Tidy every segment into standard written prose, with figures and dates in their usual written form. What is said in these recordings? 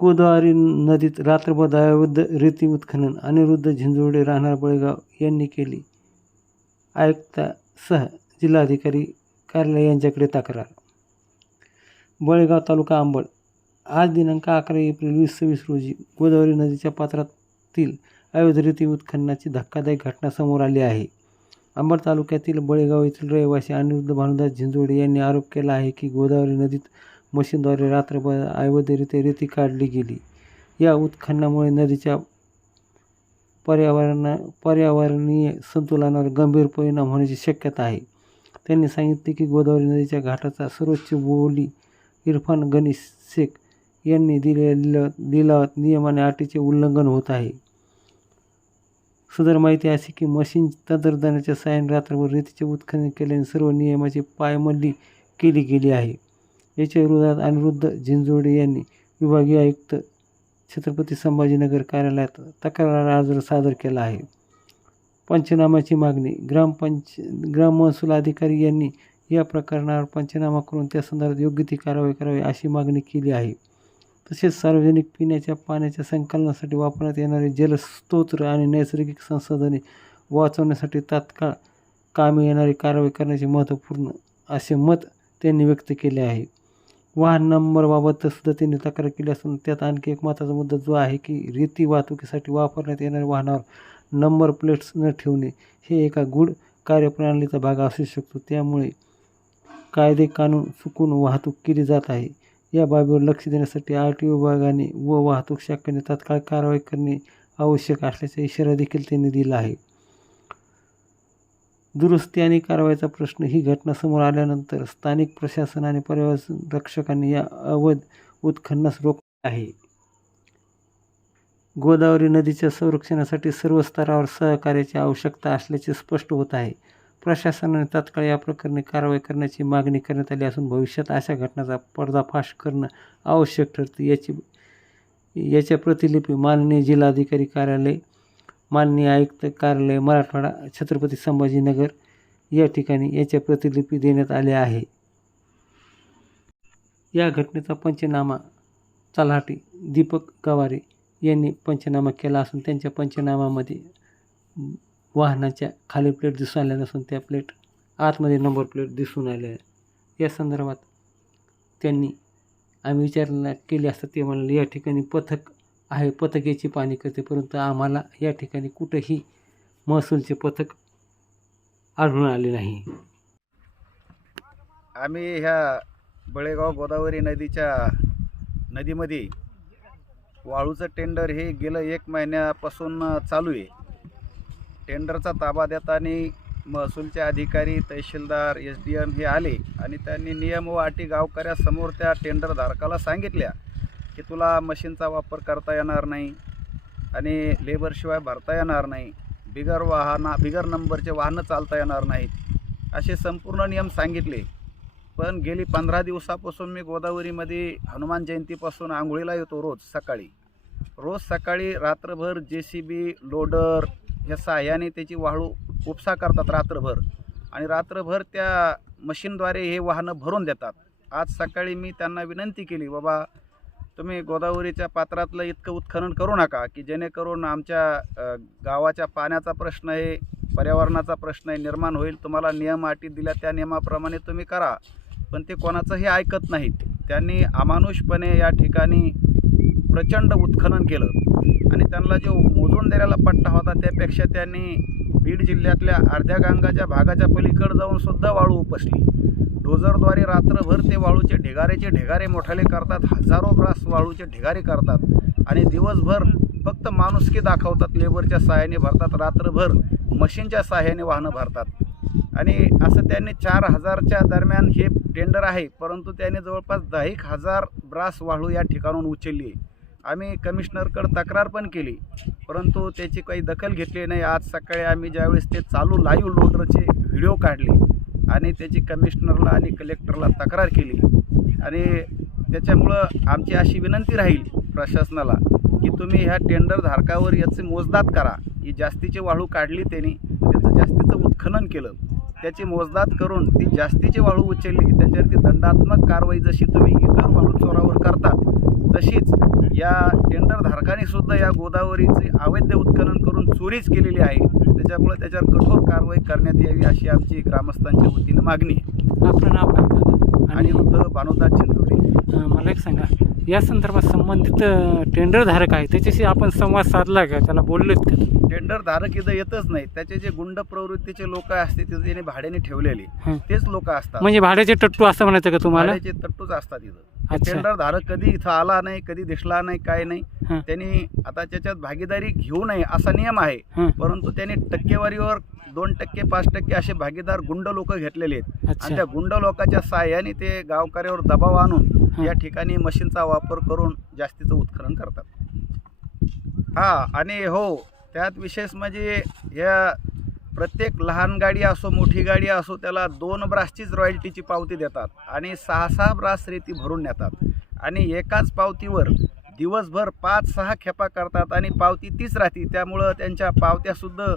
गोदावरी नदीत रात्रभर अवैध रेती उत्खनन, अनिरुद्ध झिंझोडे राहणार बळेगाव यांनी केली आयुक्तासह जिल्हाधिकारी कार्यालय यांच्याकडे तक्रार. बळेगाव तालुका अंबड. आज दिनांक 11 एप्रिल 2026 रोजी गोदावरी नदीच्या पात्रातील अवैध रेती उत्खननाची धक्कादायक घटना समोर आली आहे. अंबड तालुक्यातील बळेगाव येथील रहिवासी अनिरुद्ध भानुदास झिंझोडे यांनी आरोप केला आहे की गोदावरी नदीत मशीनद्वारे रात्रभर अवैधरित्या रेती काढली गेली. या उत्खननामुळे नदीच्या पर्यावरणीय संतुलनावर गंभीर परिणाम होण्याची शक्यता आहे. त्यांनी सांगितले की गोदावरी नदीच्या घाटाचा सर्वोच्च बोली इरफान गनी शेख यांनी दिलेल्या लिलावात नियम आणि अटीचे उल्लंघन होत आहे. सदर माहिती अशी की मशीन तंत्रज्ञानाच्या साहाय्याने रात्रभर रेतीचे उत्खनन केल्याने सर्व नियमाची पायमल्ली केली गेली आहे. याच्या विरोधात अनिरुद्ध झिंझोडे यांनी विभागीय आयुक्त छत्रपती संभाजीनगर कार्यालयात तक्रार अर्ज सादर केला आहे. पंचनाम्याची मागणी. ग्राम महसूल अधिकारी यांनी या प्रकरणावर पंचनामा करून त्या संदर्भात योग्य ती कारवाई करावी अशी मागणी केली आहे. तसेच सार्वजनिक पिण्याच्या पाण्याच्या संकलनासाठी वापरण्यात येणारे जलस्रोत आणि नैसर्गिक संसाधने वाचवण्यासाठी तात्काळ कामी येणारी कारवाई करण्याचे महत्त्वपूर्ण असे मत त्यांनी व्यक्त केले आहे. वाहन नंबरबाबत सुद्धा त्यांनी तक्रार केली असून त्यात आणखी एक महत्त्वाचा मुद्दा जो आहे की रेती वाहतुकीसाठी वापरण्यात येणाऱ्या वाहनावर नंबर प्लेट्स न ठेवणे हे एका गूढ कार्यप्रणालीचा भाग असू शकतो. त्यामुळे कायदे कानून चुकून वाहतूक केली जात आहे. या बाबीवर लक्ष देण्यासाठी RTO विभागाने व वाहतूक शाखेने तात्काळ कारवाई करणे आवश्यक असल्याचा इशारा देखील त्यांनी दिला आहे. दुरुस्ती आणि कारवाईचा प्रश्न. ही घटना समोर आल्यानंतर स्थानिक प्रशासन आणि पर्यावरण रक्षकांनी या अवैध उत्खननास रोखले आहे. गोदावरी नदीच्या संरक्षणासाठी सर्व स्तरावर सहकार्याची आवश्यकता असल्याचे स्पष्ट होत आहे. प्रशासनाने तात्काळ या प्रकरणी कारवाई करण्याची मागणी करण्यात आली असून भविष्यात अशा घटनांचा पर्दाफाश करणं आवश्यक ठरते. याच्या प्रतिलिपी माननीय जिल्हाधिकारी कार्यालय, माननीय आयुक्त कार्यालय मराठवाडा, छत्रपती संभाजीनगर या ठिकाणी याच्या प्रतिलिपी देण्यात आल्या आहे. या घटनेचा पंचनामा तलाठी दीपक गवारे यांनी पंचनामा केला असून त्यांच्या पंचनाम्यामध्ये वाहनाच्या खाली प्लेट दिसून आल्या नसून त्या प्लेट आतमध्ये नंबर प्लेट दिसून आल्या. या संदर्भात त्यांनी आम्ही विचारणा केली असता ते म्हणाले या ठिकाणी पथक आहे, पथक याची पाहणी करते, परंतु आम्हाला या ठिकाणी कुठंही महसूलचे पथक आढळून आले नाही. आम्ही ह्या बळेगाव गोदावरी नदीमध्ये वाळूचं टेंडर हे गेलं 1 महिन्यापासून चालू आहे. टेंडरचा ताबा देताना महसूलचे अधिकारी, तहसीलदार, SDM हे आले आणि त्यांनी नियम व अटी गावकऱ्यासमोर त्या टेंडरधारकाला सांगितल्या की तुला मशीनचा वापर करता येणार नाही आणि लेबरशिवाय भरता येणार नाही, बिगर नंबरचे वाहनं चालता येणार नाहीत, असे संपूर्ण नियम सांगितले. पण गेली 15 दिवसापासून मी गोदावरीमध्ये हनुमान जयंतीपासून आंघोळीला येतो रोज सकाळी रात्रभर JCB लोडर ह्या साह्याने त्याची वाळू उपसा करतात रात्रभर आणि रात्रभर त्या मशीनद्वारे हे वाहनं भरून देतात. आज सकाळी मी त्यांना विनंती केली, बाबा तुम्ही गोदावरीच्या पात्रातलं इतकं उत्खनन करू नका की जेणेकरून आमच्या गावाच्या पाण्याचा प्रश्न आहे, पर्यावरणाचा प्रश्न आहे निर्माण होईल. तुम्हाला नियम अटी दिल्या त्या नियमाप्रमाणे तुम्ही करा. पण ते कोणाचंही ऐकत नाहीत. त्यांनी अमानुषपणे या ठिकाणी प्रचंड उत्खनन केलं आणि त्यांना जो मोजून देण्याला पट्टा होता त्यापेक्षा त्यांनी बीड जिल्ह्यातल्या अर्ध्या गंगाच्या भागाच्या पलीकडे जाऊन सुद्धा वाळू उपसली. डोझरद्वारे रात्रभर ते वाळूचे ढिगारे मोठाले करतात. हजारो ब्रास वाळूचे ढिगारे करतात आणि दिवसभर फक्त माणुसकी दाखवतात. लेबरच्या सहाय्याने भरतात, रात्रभर मशीनच्या सहाय्याने वाहनं भरतात आणि असं त्यांनी 4000च्या दरम्यान हे टेंडर आहे, परंतु त्याने जवळपास 10,000 ब्रास वाळू या ठिकाणून उचलली. आम्ही कमिशनरकडे तक्रार पण केली, परंतु त्याची काही दखल घेतली नाही. आज सकाळी आम्ही ज्यावेळेस ते चालू लाईव्ह लोडरचे व्हिडिओ काढले आणि त्याची कमिशनरला आणि कलेक्टरला तक्रार केली आणि त्याच्यामुळं आमची अशी विनंती राहील प्रशासनाला की तुम्ही ह्या टेंडरधारकावर याचे मोजदाद करा. ही जास्तीची वाळू काढली, त्यांनी त्याचं जास्तीचं उत्खनन केलं, त्याची मोजदाद करून ती जास्तीची वाळू उचलली, त्याच्यावरती दंडात्मक कारवाई जशी तुम्ही इतर वाळू चोरावर करतात तशीच या टेंडरधारकांनी सुद्धा या गोदावरीची अवैध उत्खनन करून चोरीच केलेली आहे. त्याच्यामुळे त्याच्यावर कठोर कारवाई करण्यात यावी अशी आमची ग्रामस्थांच्या वतीनं मागणी आहे. आपलं नाव काय दादा? आणि भानुदास चिंचोडे. मला एक सांगा, या संदर्भात संबंधित टेंडरधारक आहे त्याच्याशी आपण संवाद साधला का, त्याला बोललेत का तुम्ही? टेंडरधारक इथं येतच नाही. त्याचे जे गुंड प्रवृत्तीचे लोक असते तिथे त्याने भाड्याने ठेवलेले तेच लोक असतात. म्हणजे भाड्याचे टट्टू असं म्हणायचं का तुम्हाला? भाड्याचे तट्टूच असतात इथं. अच्छा. टेंडरधारक कधी इथं आला नाही, कधी दिसला नाही, काय नाही. हं. त्यांनी आता त्याच्यात भागीदारी घेऊ नये असा नियम आहे. हं. परंतु त्यांनी टक्केवारीवर 2%, 5% असे भागीदार गुंड लोक घेतलेले आहेत. अच्छा. आणि त्या गुंड लोकांच्या सहाय्याने ते गावकऱ्यावर दबाव आणून या ठिकाणी मशीनचा वापर करून जास्तीचं उत्खनन करतात. आणि हो, त्यात विशेष म्हणजे या प्रत्येक लहान गाडी असो मोठी गाडी असो त्याला 2 ब्रासचीच रॉयल्टीची पावती देतात आणि 6-6 ब्रास रेती भरून नेतात आणि एकाच पावतीवर दिवसभर 5-6 खेपा करतात आणि पावती तीच राहते. त्यामुळं त्यांच्या पावत्यासुद्धा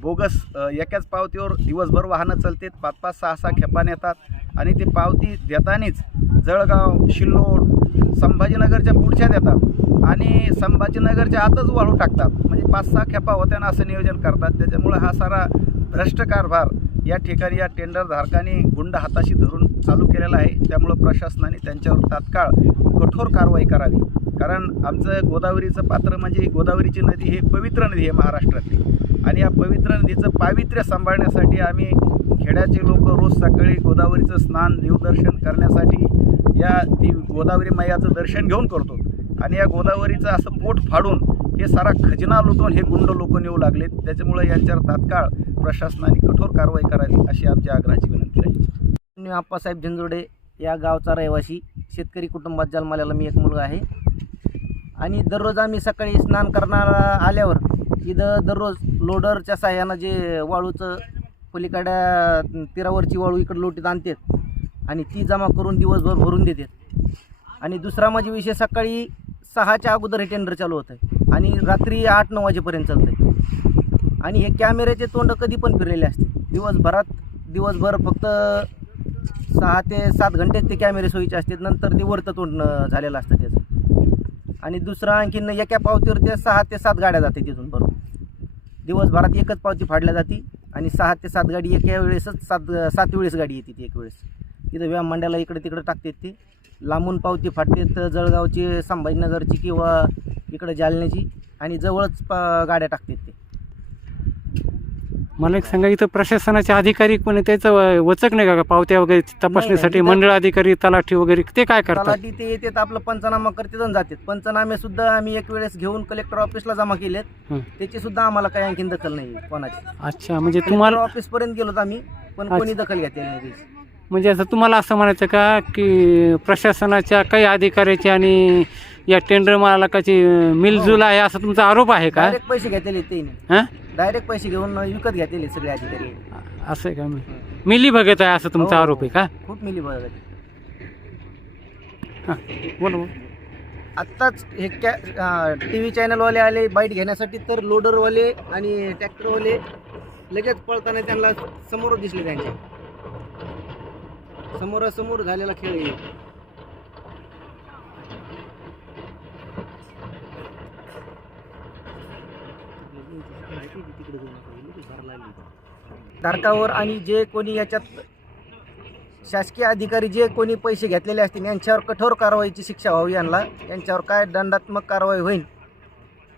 बोगस, एकाच पावतीवर दिवसभर वाहनं चालतात, 5-5, 6-6 खेपा नेतात आणि ती पावती देतानीच जळगाव, शिल्लोड, संभाजीनगरच्या पुढच्या देतात आणि संभाजीनगरच्या आतच वाळू टाकतात. म्हणजे 5-6 खेपा होत्या ना असं नियोजन करतात. त्याच्यामुळे हा सारा भ्रष्ट कारभार या ठिकाणी या टेंडरधारकांनी गुंड हाताशी धरून चालू केलेला आहे. त्यामुळं प्रशासनाने त्यांच्यावर तात्काळ कठोर कारवाई करावी. कारण आमचं गोदावरीचं पात्र म्हणजे गोदावरीची नदी ही पवित्र नदी आहे महाराष्ट्रातली आणि या पवित्र नदीचं पावित्र्य सांभाळण्यासाठी आम्ही खेड्याचे लोक रोज सकाळी गोदावरीचं स्नान देवदर्शन करण्यासाठी या गोदावरी मैयाचं दर्शन घेऊन करतो आणि या गोदावरीचं असं पोट फाडून हे सारा खजिना लुटून हे गुंड लोक नेऊ लागलेत. त्याच्यामुळे यांच्यावर तात्काळ प्रशासनाने कठोर कारवाई करावी अशी आमच्या आग्रहाची विनंती राहील. मी आप्पासाहेब झंजुर्डे या गावचा रहिवासी, शेतकरी कुटुंबात जन्मालेला मी एक मुलगा आहे आणि दररोज आम्ही सकाळी स्नान करणार आल्यावर इथं दररोज लोडरच्या साह्यानं जे वाळूचं पलीकडल्या तीरावरची वाळू इकडं लोटीत आणतात आणि ती जमा करून दिवसभर भरून देतात. आणि दुसरा म्हणजे विषय, सकाळी 6च्या अगोदर हे टेंडर चालू होतं आहे आणि रात्री 8-9 वाजेपर्यंत चालतं आहे आणि हे कॅमेऱ्याचे तोंड कधी पण फिरलेले असते. दिवसभर फक्त 6 ते 7 घंटेच ते कॅमेरे सोयीचे असतात, नंतर ते वरतं तोंड झालेलं असतं त्याचं. आणि दुसरं आणखीन एका पावतीवर ते 6 ते 7 गाड्या जाते तिथून बरोबर. दिवसभरात एकच पावती फाडल्या जाते आणि 6 ते 7 गाडी एका वेळेसच 7 वेळेस गाडी येते ती एक वेळेस. तिथं व्यायाम मांड्याला इकडे तिकडे टाकतात ते. लांबून पावती फाटतात जळगावची, संभाजीनगरची किंवा इकडं जालन्याची आणि जवळच गाड्या टाकतात ते. मला एक सांगा, इथं प्रशासनाचे अधिकारी कोणी त्याचं वचक नाही का पावत्या वगैरे तपासणीसाठी? मंडळ अधिकारी, तलाठी वगैरे ते काय करतात? तलाठी ते येतात, आपलं पंचनामा करतात आणि जातात. पंचनामे सुद्धा आम्ही एक वेळेस घेऊन कलेक्टर ऑफिसला जमा केलेत, त्याची सुद्धा आम्हाला काही आणखीन दखल नाही कोणाची. अच्छा, म्हणजे तुम्हाला ऑफिसपर्यंत गेलोत आम्ही पण कोणी दखल घेतलेली नाही. म्हणजे असं तुम्हाला असं म्हणायचं का की प्रशासनाच्या काही अधिकाऱ्याची आणि या टेंडर मालकाची मिलजुल आहे असा तुमचा आरोप आहे का? डायरेक्ट पैसे घेतलेले ते हां, डायरेक्ट पैसे घेऊन विकत घेतलेले सगळे अधिकारी. असं आहे का? मिली भगत आहे असं तुमचा आरोप आहे का? खूप मिली बघा. हां, बोला. आत्ताच हे TV चॅनलवाले आले बाईट घेण्यासाठी, तर लोडरवाले आणि ट्रॅक्टरवाले लगेच पळताना त्यांना समोर दिसले. त्यांच्या समोरासमोर झालेला खेळ आहे. धारकावर आणि जे कोणी याच्यात शासकीय अधिकारी जे कोणी पैसे घेतलेले असतील यांच्यावर कठोर कारवाईची शिक्षा व्हावी. यांच्यावर काय दंडात्मक कारवाई होईल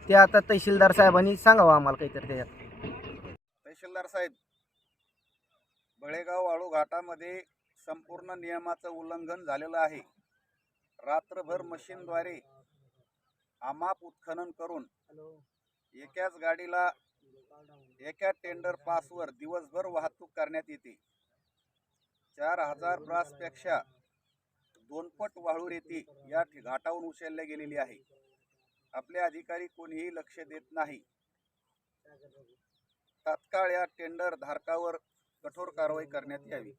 ते आता तहसीलदार साहेबांनी सांगावं आम्हाला काहीतरी त्याच्यात. तहसीलदार साहेब, बळेगाव वाळू घाटामध्ये संपूर्ण नियमाचं उल्लंघन झालेलं आहे. रात्रभर मशीनद्वारे अमाप उत्खनन करून एकाच गाडीला एका टेंडर पासवर दिवसभर वाहतूक करण्यात येते. 4000 ब्रासपेक्षा 2 पट वाळू रेती या घाटावरून उचलल्या गेलेली आहे. आपले अधिकारी कोणीही लक्ष देत नाही. तात्काळ या टेंडर धारकावर कठोर कारवाई करण्यात यावी.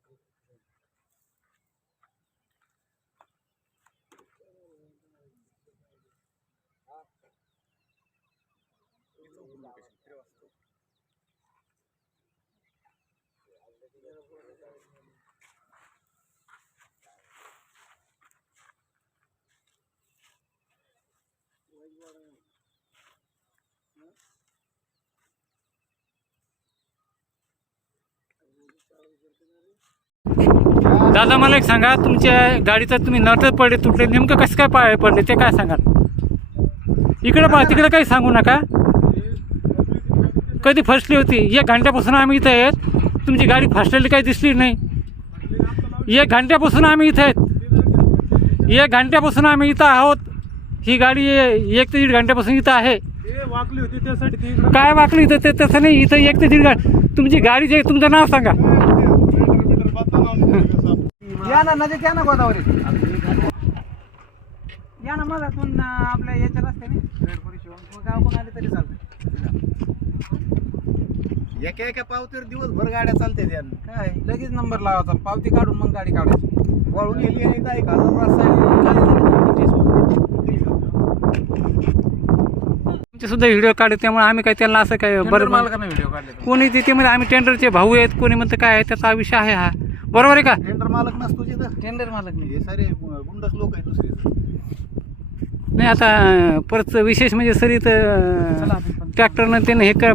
दादा मला एक सांगा, तुमच्या गाडीचा तुम्ही नट पडले तुटले, नेमकं कसं काय पडले ते काय सांगाल? इकडे पहा, तिकडे काही सांगू नका. कधी फसली होती? 1 घंट्यापासून आम्ही इथं आहेत, तुमची गाडी फसलेली काही दिसली नाही. 1 घंट्यापासून आम्ही इथं आहेत, 1 घंट्यापासून आम्ही इथं आहोत. ही गाडी 1 ते 1.5 घंट्यापासून इथं आहे. वाकली होती त्यासाठी काय वाकली इथं? ते तसं नाही, इथं 1 ते 1.5 घंटा. तुमची गाडी जे, तुमचं नाव सांगा. या ना नदीत, या ना गोदावरी, या ना मधातून आपल्या याच्या रस्त्याने गाव पण आले तरी चालतं. एका एका पावतीवर दिवसभर गाड्या चालते त्या. काय लगेच नंबर लावायचा, पावती काढून मग गाडी काढायची. वाळून गेली आणि काय का तुमचे सुद्धा व्हिडिओ काढले, त्यामुळे आम्ही काय त्यांना असं काय बरं मालकांना व्हिडिओ काढले. कोणी तिथे मध्ये आम्ही टेंडरचे भाऊ आहेत, कोणी म्हणतं काय आहे, त्याचा विषय आहे हा. बरोबर आहे का? टेंडर मालक नसतो तिथं. टेंडर मालक नाही. हे सारे गुंडच लोक आहेत दुसरे. नाही आता परत विशेष म्हणजे सरीत ट्रॅक्टरनं त्यानं हे कर